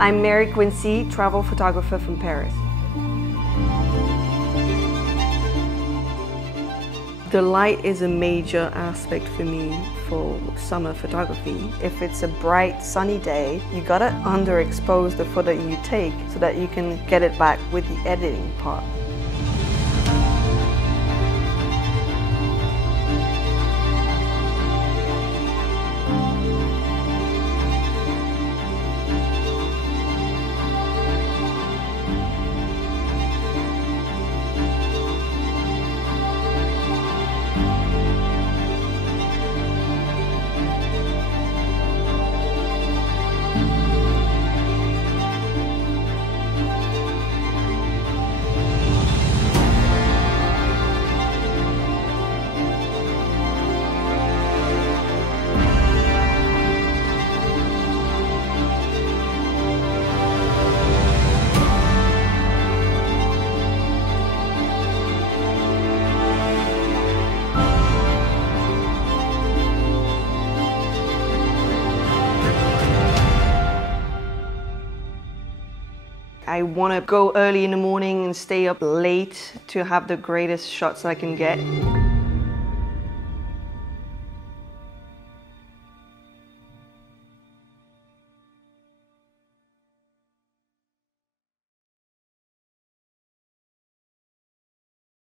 I'm Mary Quincy, travel photographer from Paris. The light is a major aspect for me for summer photography. If it's a bright sunny day, you gotta underexpose the photo you take so that you can get it back with the editing part. I want to go early in the morning and stay up late to have the greatest shots I can get.